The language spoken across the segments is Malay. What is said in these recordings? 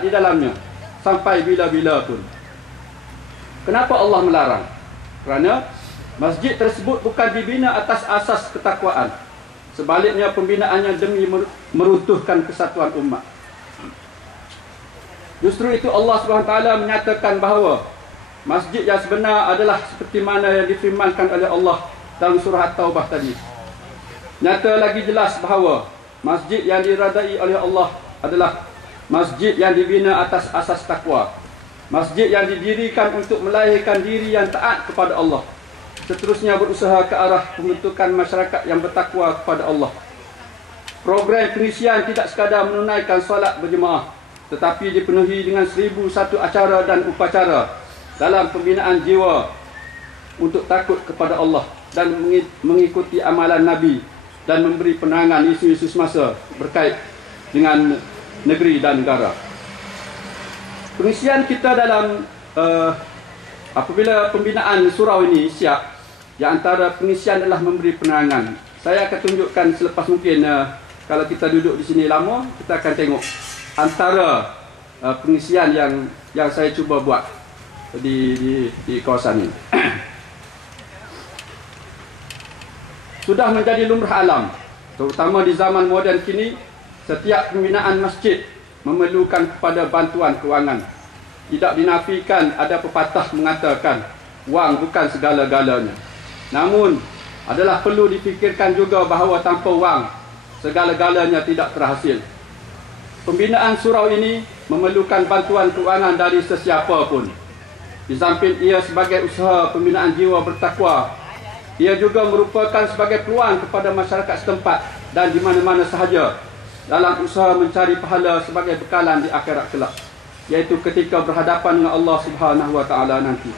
di dalamnya sampai bila-bila pun. Kenapa Allah melarang? Kerana masjid tersebut bukan dibina atas asas ketakwaan. Sebaliknya pembinaannya demi meruntuhkan kesatuan umat. Justru itu Allah SWT menyatakan bahawa masjid yang sebenar adalah seperti mana yang difirmankan oleh Allah dalam surah At-Taubah tadi. Nyata lagi jelas bahawa masjid yang diradai oleh Allah adalah masjid yang dibina atas asas takwa. Masjid yang didirikan untuk melahirkan diri yang taat kepada Allah. Seterusnya berusaha ke arah pembentukan masyarakat yang bertakwa kepada Allah. Program pengisian tidak sekadar menunaikan solat berjemaah, tetapi dipenuhi dengan 1001 acara dan upacara dalam pembinaan jiwa untuk takut kepada Allah dan mengikuti amalan Nabi dan memberi penerangan isu-isu semasa berkait dengan negeri dan negara. Pengisian kita dalam apabila pembinaan surau ini siap, di antara pengisian adalah memberi penerangan. Saya akan tunjukkan selepas mungkin, kalau kita duduk di sini lama, kita akan tengok antara pengisian yang saya cuba buat di kawasan ini. Sudah menjadi lumrah alam, terutama di zaman moden kini, setiap pembinaan masjid memerlukan kepada bantuan kewangan. Tidak dinafikan ada pepatah mengatakan wang bukan segala-galanya. Namun adalah perlu difikirkan juga bahawa tanpa wang segala-galanya tidak terhasil. Pembinaan surau ini memerlukan bantuan kewangan dari sesiapa pun. Di samping ia sebagai usaha pembinaan jiwa bertakwa, ia juga merupakan sebagai peluang kepada masyarakat setempat dan di mana-mana sahaja dalam usaha mencari pahala sebagai bekalan di akhirat kelak, iaitu ketika berhadapan dengan Allah Subhanahu wa taala nanti.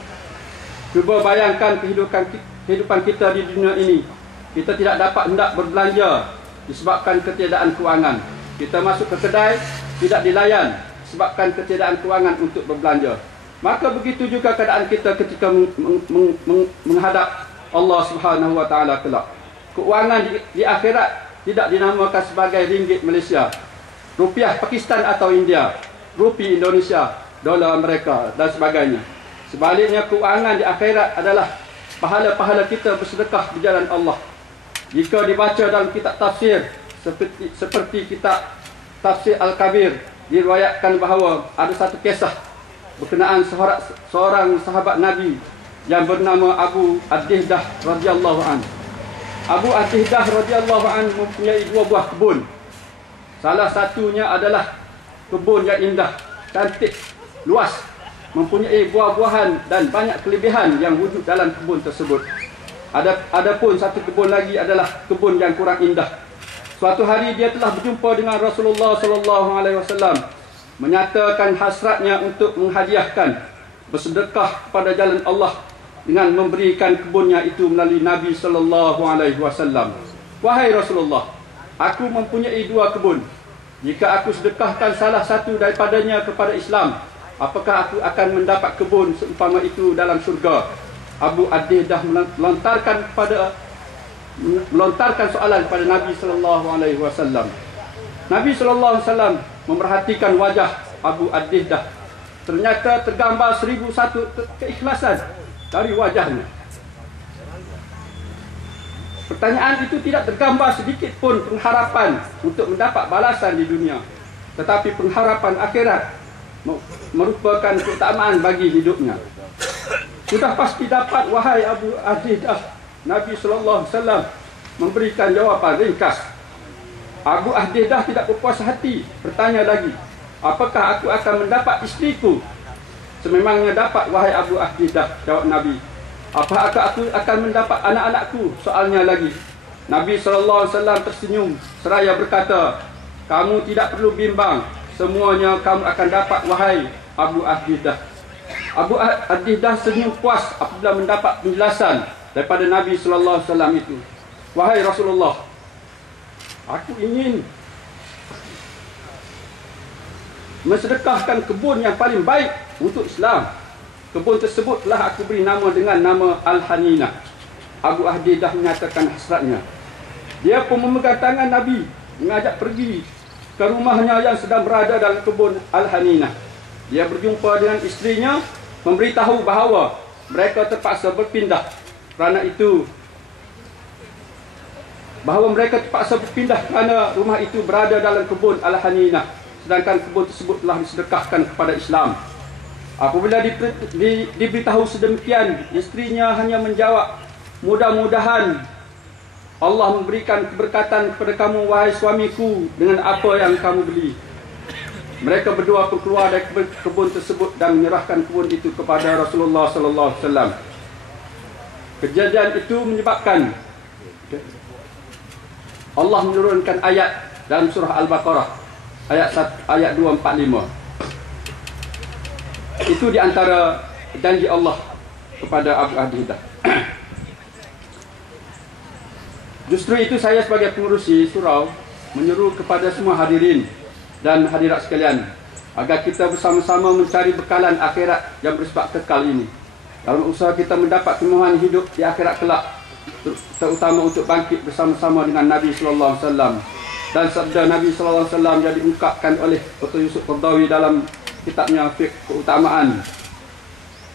Cuba bayangkan kehidupan kita di dunia ini. Kita tidak dapat hendak berbelanja disebabkan ketiadaan kewangan. Kita masuk ke kedai, tidak dilayan disebabkan ketiadaan kewangan untuk berbelanja. Maka begitu juga keadaan kita ketika menghadap Allah Subhanahu wa taala kelak. Kewangan di akhirat tidak dinamakan sebagai ringgit Malaysia, rupiah Pakistan atau India, rupi Indonesia, dolar Amerika dan sebagainya. Sebaliknya kewangan di akhirat adalah pahala-pahala kita bersedekah di jalan Allah. Jika dibaca dalam kitab tafsir seperti kitab Tafsir Al-Kabir, diriwayatkan bahawa ada satu kisah berkenaan seorang sahabat Nabi yang bernama Abu Ad-Dihdah radhiyallahu anhu. Abu Ad-Dihdah radhiyallahu anhu mempunyai 2 buah kebun. Salah satunya adalah kebun yang indah, cantik, luas, mempunyai buah-buahan dan banyak kelebihan yang wujud dalam kebun tersebut. Adapun satu kebun lagi adalah kebun yang kurang indah. Suatu hari dia telah berjumpa dengan Rasulullah SAW, menyatakan hasratnya untuk menghadiahkan, bersedekah kepada jalan Allah dengan memberikan kebunnya itu melalui Nabi SAW. Wahai Rasulullah, aku mempunyai 2 kebun. Jika aku sedekahkan salah satu daripadanya kepada Islam, apakah aku akan mendapat kebun seumpama itu dalam syurga? Abu Ad-Dihdah melontarkan soalan kepada Nabi SAW. Nabi SAW memerhatikan wajah Abu Ad-Dihdah. Ternyata tergambar 1001 keikhlasan dari wajahnya. Pertanyaan itu tidak tergambar sedikit pun pengharapan untuk mendapat balasan di dunia, tetapi pengharapan akhirat merupakan keutamaan bagi hidupnya. Sudah pasti dapat, wahai Abu Ad-Dihdah. Nabi SAW memberikan jawapan ringkas. Abu Ad-Dihdah tidak berpuas hati, bertanya lagi, apakah aku akan mendapat isteriku? Sememangnya dapat, wahai Abu Ad-Dihdah, jawab Nabi. Apakah aku akan mendapat anak-anakku? Soalnya lagi. Nabi SAW tersenyum seraya berkata, kamu tidak perlu bimbang, semuanya kamu akan dapat, wahai Abu Ad-Dihdah. Abu Ad-Dihdah senyum puas apabila mendapat penjelasan daripada Nabi SAW itu. Wahai Rasulullah, aku ingin mensedekahkan kebun yang paling baik untuk Islam. Kebun tersebut telah aku beri nama dengan nama Al-Haninah. Abu Ad-Dihdah menyatakan hasratnya. Dia pun memegang tangan Nabi, mengajak pergi ke rumahnya yang sedang berada dalam kebun Al-Haninah. Dia berjumpa dengan isterinya, memberitahu bahawa mereka terpaksa berpindah. Kerana itu, kerana rumah itu berada dalam kebun Al-Haninah, sedangkan kebun tersebut telah disedekahkan kepada Islam. Apabila diberitahu sedemikian, isterinya hanya menjawab, "Mudah-mudahan Allah memberikan keberkatan kepada kamu, wahai suamiku, dengan apa yang kamu beli." Mereka berdua pun keluar dari kebun tersebut dan menyerahkan kebun itu kepada Rasulullah sallallahu alaihi wasallam. Kejadian itu menyebabkan Allah menurunkan ayat dalam surah Al-Baqarah ayat 245. Itu di antara janji Allah kepada Abu Hadidah. Justru itu saya sebagai pengurusi surau menyeru kepada semua hadirin dan hadirat sekalian agar kita bersama-sama mencari bekalan akhirat yang bersifat kekal ini dalam usaha kita mendapat kemewahan hidup di akhirat kelak, terutama untuk bangkit bersama-sama dengan Nabi sallallahu alaihi wasallam. Dan sabda Nabi sallallahu alaihi wasallam yang diungkapkan oleh Dr. Yusuf Qardawi dalam kitabnya Fiqh Keutamaan,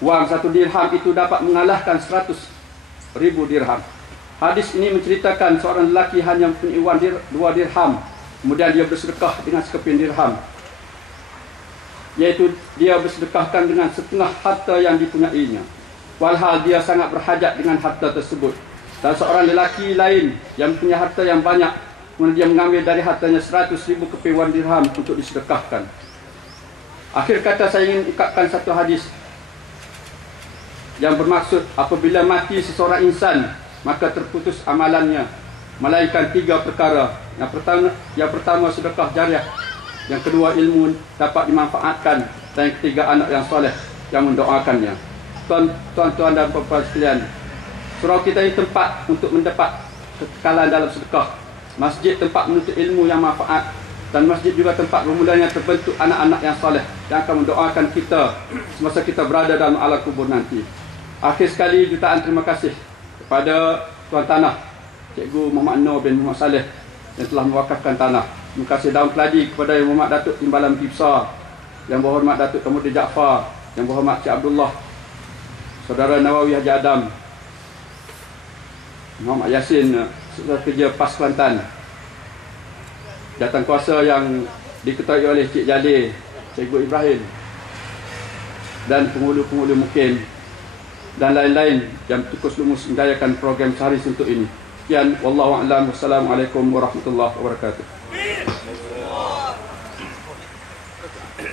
wang 1 dirham itu dapat mengalahkan 100,000 dirham. Hadis ini menceritakan seorang lelaki hanya mempunyai wang 2 dirham, kemudian dia bersedekah dengan sekeping dirham, iaitu dia bersedekahkan dengan setengah harta yang dipunyainya, walhal dia sangat berhajat dengan harta tersebut. Dan seorang lelaki lain yang punya harta yang banyak, kemudian dia mengambil dari hartanya 100,000 keping wang dirham untuk disedekahkan. Akhir kata saya ingin ungkapkan satu hadis yang bermaksud apabila mati seseorang insan, maka terputus amalannya, melainkan 3 perkara. Yang pertama sedekah jariah, yang kedua ilmu dapat dimanfaatkan, dan yang ketiga anak yang soleh yang mendoakannya. Tuan-tuan dan puan-puan sekalian, surau kita ini tempat untuk mendapat kekekalan dalam sedekah. Masjid tempat menuntut ilmu yang manfaat, dan masjid juga tempat bermulanya terbentuk anak-anak yang soleh yang akan mendoakan kita semasa kita berada dalam alam kubur nanti. Akhir sekali, jutaan terima kasih kepada Tuan Tanah Cikgu Muhammad Noor bin Muhammad Saleh yang telah mewakafkan tanah. Terima kasih Daun Keladi kepada Yang Berhormat Datuk Timbalan Besar, Yang Berhormat Datuk Kemudian Jaafar, Yang Berhormat Cik Abdullah, Saudara Nawawi Haji Adam, Muhammad Yasin, Saudara Kerja PAS Kelantan, Jawatankuasa yang diketuai oleh Cik Jalil, Cikgu Ibrahim, dan penghulu-penghulu mungkin dan lain-lain yang terus lumus menjayakan program sehari untuk ini. Sekian, wallahu a'lam, wassalamualaikum warahmatullahi wabarakatuh.